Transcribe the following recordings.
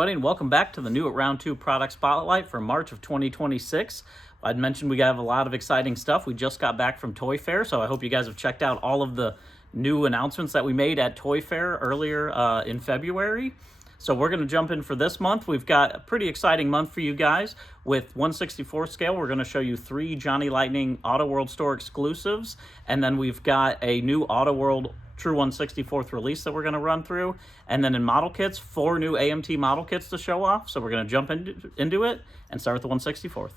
everybody, and welcome back to the new at Round 2 product spotlight for March of 2026. I'd mentioned we have a lot of exciting stuff. We just got back from Toy Fair, so I hope you guys have checked out all of the new announcements that we made at Toy Fair earlier in February. So we're going to jump in for this month. We've got a pretty exciting month for you guys. With 1/64 scale, we're going to show you 3 Johnny Lightning Auto World Store exclusives, and then we've got a new Auto World True 1/64th release that we're going to run through, and then in model kits, 4 new AMT model kits to show off. So we're going to jump into it and start with the 1/64th.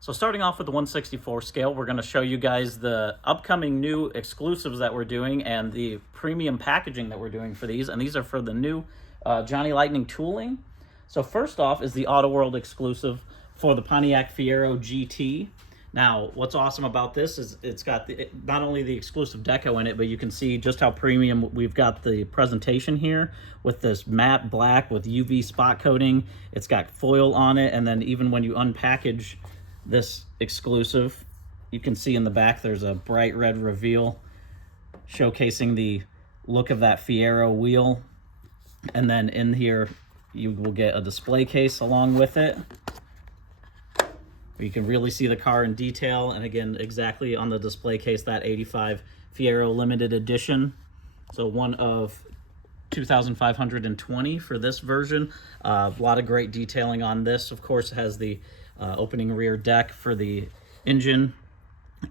So starting off with the 1/64 scale, we're going to show you guys the upcoming new exclusives that we're doing and the premium packaging that we're doing for these, and these are for the new Johnny Lightning tooling. So first off is the Auto World exclusive for the Pontiac Fiero GT. Now, what's awesome about this is it's got not only the exclusive deco in it, but you can see just how premium we've got the presentation here with this matte black with UV spot coating. It's got foil on it, and then even when you unpackage this exclusive, you can see in the back there's a bright red reveal showcasing the look of that Fiero wheel. And then in here, you will get a display case along with it, where you can really see the car in detail, and again, exactly on the display case, that 85 Fiero limited edition. So one of 2,520 for this version. A lot of great detailing on this. Of course, it has the opening rear deck for the engine,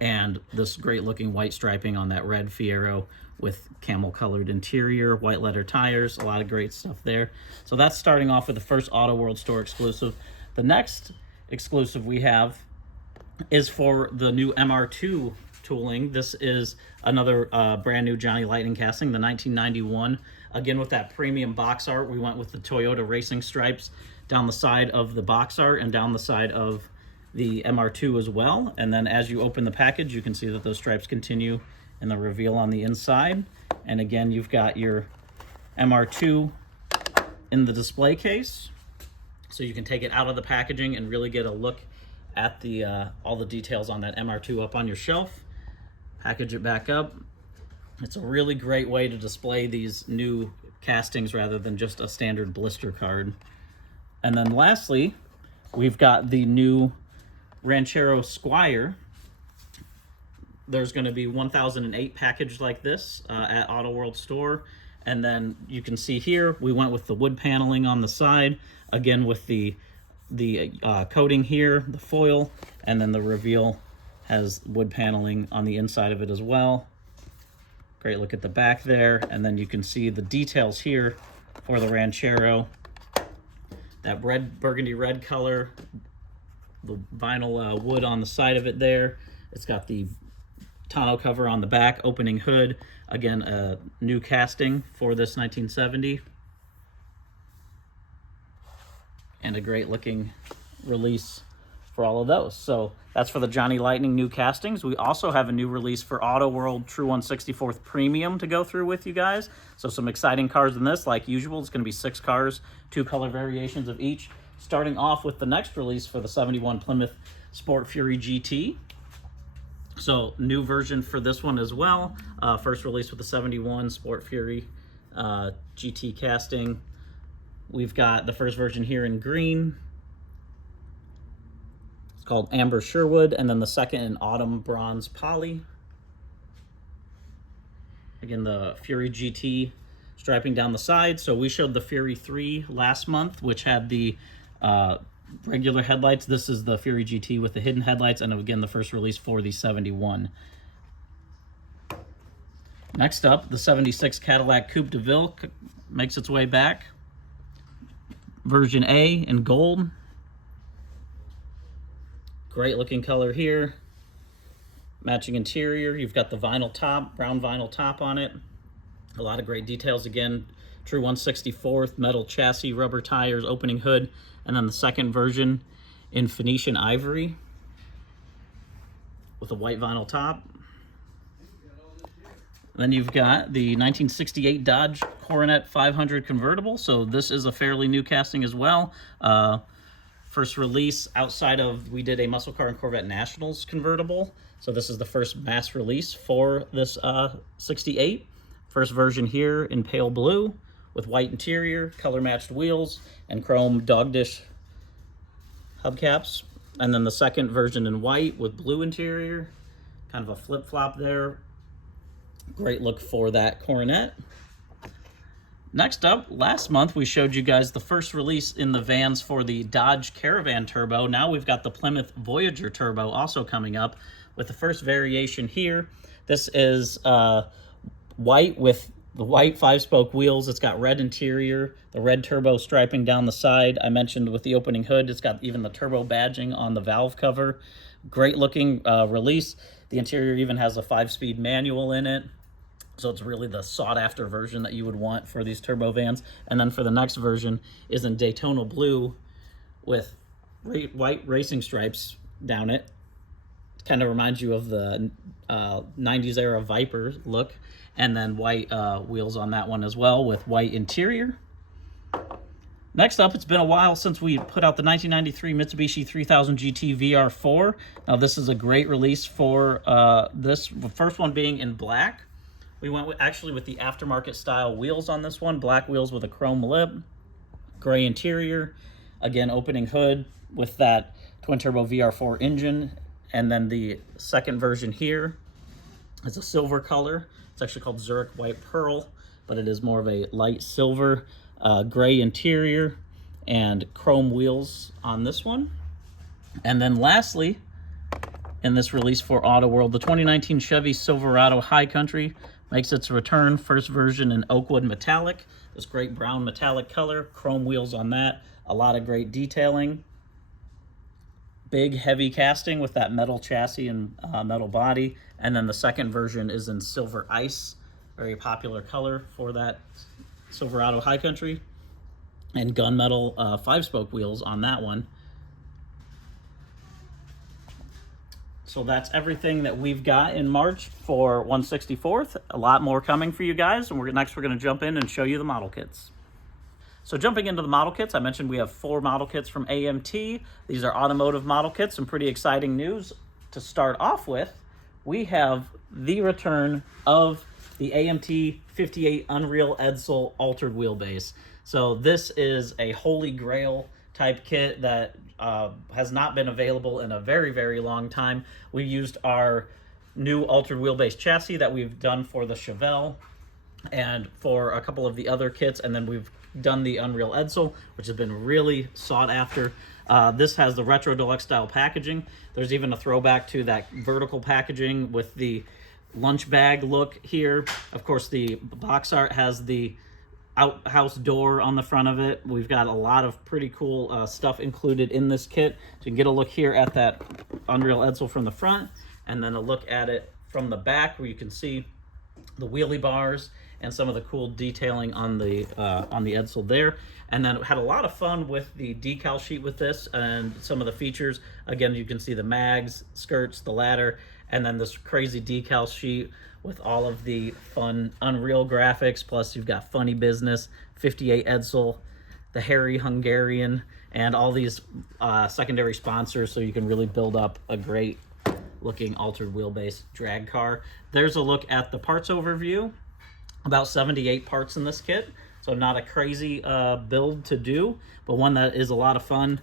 and this great looking white striping on that red Fiero with camel colored interior, white letter tires, a lot of great stuff there. So that's starting off with the first Auto World Store exclusive. The next exclusive we have is for the new MR2 tooling. This is another brand new Johnny Lightning casting, the 1991. Again, with that premium box art, we went with the Toyota racing stripes down the side of the box art and down the side of the MR2 as well. And then as you open the package, you can see that those stripes continue in the reveal on the inside. And again, you've got your MR2 in the display case, so you can take it out of the packaging and really get a look at the all the details on that MR2 up on your shelf. Package it back up. It's a really great way to display these new castings rather than just a standard blister card. And then lastly, we've got the new Ranchero Squire. There's going to be 1008 packaged like this at Auto World Store. And then you can see here, we went with the wood paneling on the side, again with the coating here, the foil, and then the reveal has wood paneling on the inside of it as well. Great look at the back there, and then you can see the details here for the Ranchero. That red, burgundy red color, the vinyl wood on the side of it there. It's got the tonneau cover on the back, opening hood. Again, a new casting for this 1970. And a great looking release for all of those. So that's for the Johnny Lightning new castings. We also have a new release for Auto World True 1/64th Premium to go through with you guys. So some exciting cars in this. Like usual, it's going to be 6 cars, 2 color variations of each. Starting off with the next release for the 71 Plymouth Sport Fury GT. So new version for this one as well. First release with the 71 Sport Fury GT casting. We've got the first version here in green. It's called Amber Sherwood, and then the second in Autumn Bronze Poly. Again, the Fury GT striping down the side. So we showed the Fury 3 last month, which had the regular headlights. This is the Fury GT with the hidden headlights, and again, the first release for the 71. Next up, the 76 Cadillac Coupe de Ville makes its way back. Version A in gold. Great looking color here. Matching interior. You've got the vinyl top, brown vinyl top on it. A lot of great details again. True 1/64th, metal chassis, rubber tires, opening hood, and then the second version in Phoenician ivory with a white vinyl top. Then you've got the 1968 Dodge Coronet 500 convertible. So this is a fairly new casting as well. First release outside of, we did a Muscle Car and Corvette Nationals convertible. So this is the first mass release for this 68. First version here in pale blue with white interior, color matched wheels, and chrome dog dish hubcaps. And then the second version in white with blue interior, kind of a flip-flop there. Great look for that coronet. Next up, last month we showed you guys the first release in the vans for the Dodge Caravan Turbo. Now we've got the Plymouth Voyager Turbo also coming up with the first variation here. This is white with the white 5-spoke wheels. It's got red interior, the red turbo striping down the side. I mentioned with the opening hood, it's got even the turbo badging on the valve cover. Great looking release. The interior even has a 5-speed manual in it. So it's really the sought-after version that you would want for these turbo vans. And then for the next version is in Daytona blue with white racing stripes down it. Kind of reminds you of the 90s era Viper look. And then white wheels on that one as well with white interior. Next up, it's been a while since we put out the 1993 Mitsubishi 3000 GT VR4. Now this is a great release for this, the first one being in black. We went actually with the aftermarket style wheels on this one, black wheels with a chrome lip, gray interior, again opening hood with that twin turbo VR4 engine, and then the second version here is a silver color. It's actually called Zurich White Pearl, but it is more of a light silver, gray interior, and chrome wheels on this one. And then lastly, in this release for Auto World, the 2019 Chevy Silverado High Country makes its return, first version in Oakwood Metallic. This great brown metallic color, chrome wheels on that, a lot of great detailing. Big heavy casting with that metal chassis and metal body. And then the second version is in Silver Ice, very popular color for that Silverado High Country. And gunmetal 5-spoke wheels on that one. So that's everything that we've got in March for 164th. A lot more coming for you guys. And next we're going to jump in and show you the model kits. So jumping into the model kits, I mentioned we have 4 model kits from AMT. These are automotive model kits. Some pretty exciting news to start off with. We have the return of the AMT 58 Unreal Edsel altered wheelbase. So this is a holy grail type kit that has not been available in a very, very long time. We used our new altered wheelbase chassis that we've done for the Chevelle and for a couple of the other kits, and then we've done the Unreal Edsel, which has been really sought after. This has the retro deluxe style packaging. There's even a throwback to that vertical packaging with the lunch bag look here. Of course, the box art has the outhouse door on the front of it. We've got a lot of pretty cool stuff included in this kit. So you can get a look here at that Unreal Edsel from the front, and then a look at it from the back where you can see the wheelie bars and some of the cool detailing on the Edsel there. And then had a lot of fun with the decal sheet with this and some of the features. Again, you can see the mags, skirts, the ladder, and then this crazy decal sheet with all of the fun Unreal graphics. Plus you've got Funny Business, 58 Edsel, the Hairy Hungarian, and all these secondary sponsors, so you can really build up a great looking altered wheelbase drag car. There's a look at the parts overview. About 78 parts in this kit, so not a crazy build to do, but one that is a lot of fun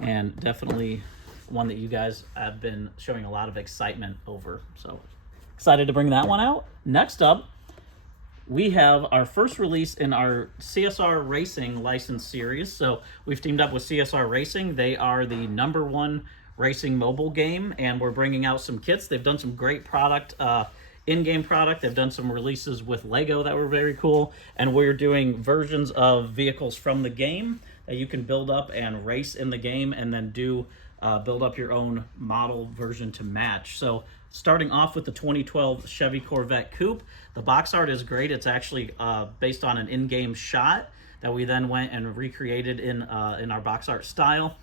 and definitely one that you guys have been showing a lot of excitement over. So excited to bring that one out. Next up, we have our first release in our CSR Racing license series. So we've teamed up with CSR Racing. They are the #1 racing mobile game, and we're bringing out some kits. They've done some great product, in-game product. They've done some releases with Lego that were very cool, and we're doing versions of vehicles from the game that you can build up and race in the game, and then do build up your own model version to match. So starting off with the 2012 Chevy Corvette Coupe, the box art is great. It's actually based on an in-game shot that we then went and recreated in our box art style.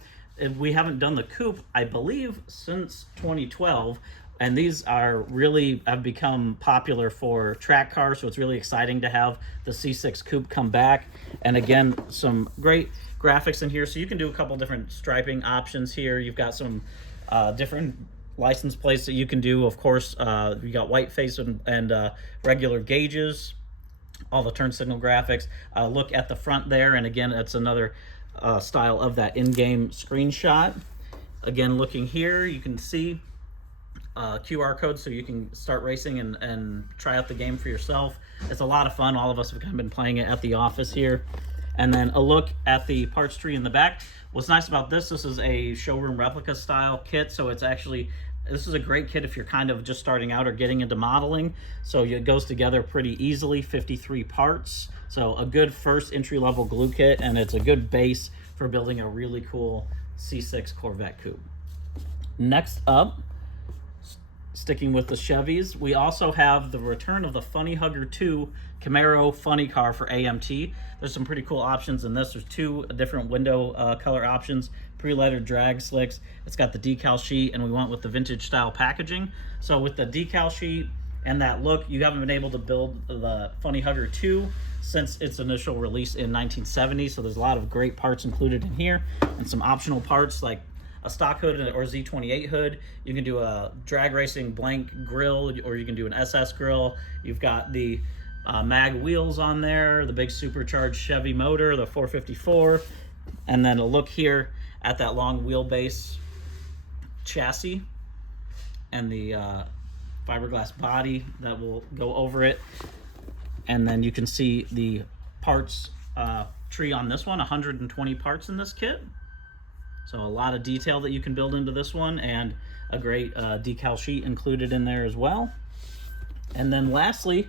We haven't done the Coupe, I believe, since 2012. And these are really have become popular for track cars, so it's really exciting to have the C6 Coupe come back. And again, some great graphics in here. So you can do a couple different striping options here. You've got some different license plates that you can do. Of course, you got white face and regular gauges. all the turn signal graphics. Look at the front there, and again, it's another style of that in-game screenshot. Again, looking here, you can see QR code so you can start racing and try out the game for yourself. It's a lot of fun. All of us have kind of been playing it at the office here. And then a look at the parts tree in the back. What's nice about this is a showroom replica style kit, so it's actually, this is a great kit if you're kind of just starting out or getting into modeling. So it goes together pretty easily, 53 parts. So a good first entry-level glue kit, and it's a good base for building a really cool C6 Corvette coupe. Next up, sticking with the Chevys, we also have the return of the Funny Hugger 2 Camaro funny car for AMT. There's some pretty cool options in this. There's two different window color options, pre-lettered drag slicks. It's got the decal sheet, and we went with the vintage style packaging. So with the decal sheet and that look, you haven't been able to build the Funny Hugger 2 since its initial release in 1970. So there's a lot of great parts included in here, and some optional parts like a stock hood or Z28 hood. You can do a drag racing blank grill, or you can do an SS grill. You've got the mag wheels on there, the big supercharged Chevy motor, the 454, and then a look here at that long wheelbase chassis and the fiberglass body that will go over it. And then you can see the parts tree on this one, 120 parts in this kit. So a lot of detail that you can build into this one, and a great decal sheet included in there as well. And then lastly,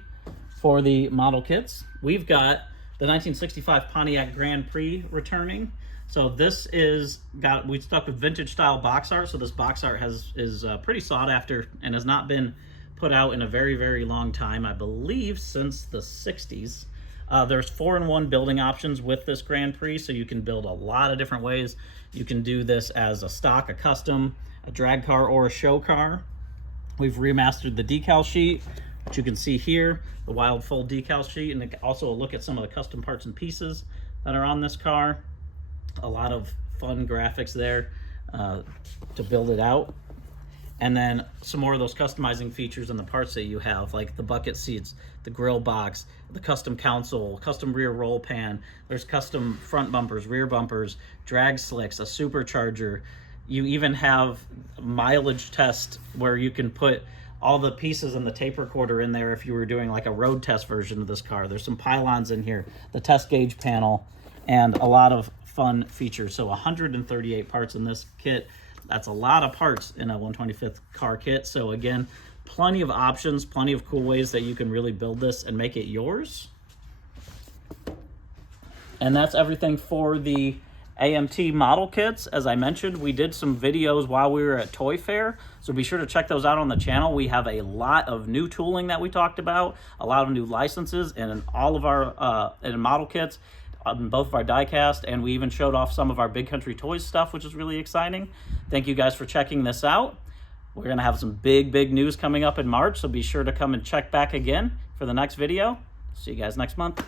for the model kits, we've got the 1965 Pontiac Grand Prix returning. So this we stuck with vintage style box art. So this box art is pretty sought after and has not been put out in a very, very long time, I believe since the 60s. There's 4-in-1 building options with this Grand Prix, so you can build a lot of different ways. You can do this as a stock, a custom, a drag car, or a show car. We've remastered the decal sheet, which you can see here, the Wild Fold decal sheet, and also a look at some of the custom parts and pieces that are on this car. A lot of fun graphics there to build it out. And then some more of those customizing features in the parts that you have, like the bucket seats, the grill box, the custom console, custom rear roll pan. There's custom front bumpers, rear bumpers, drag slicks, a supercharger. You even have mileage test where you can put all the pieces and the tape recorder in there if you were doing like a road test version of this car. There's some pylons in here, the test gauge panel, and a lot of fun features. So 138 parts in this kit. That's a lot of parts in a 125th car kit. So again, plenty of options, plenty of cool ways that you can really build this and make it yours. And that's everything for the AMT model kits. As I mentioned, we did some videos while we were at Toy Fair, so be sure to check those out on the channel. We have a lot of new tooling that we talked about, a lot of new licenses, and in all of our model kits, on both of our diecast, and we even showed off some of our Big Country Toys stuff, which is really exciting. Thank you guys for checking this out. We're gonna have some big news coming up in March, so be sure to come and check back again for the next video. See you guys next month.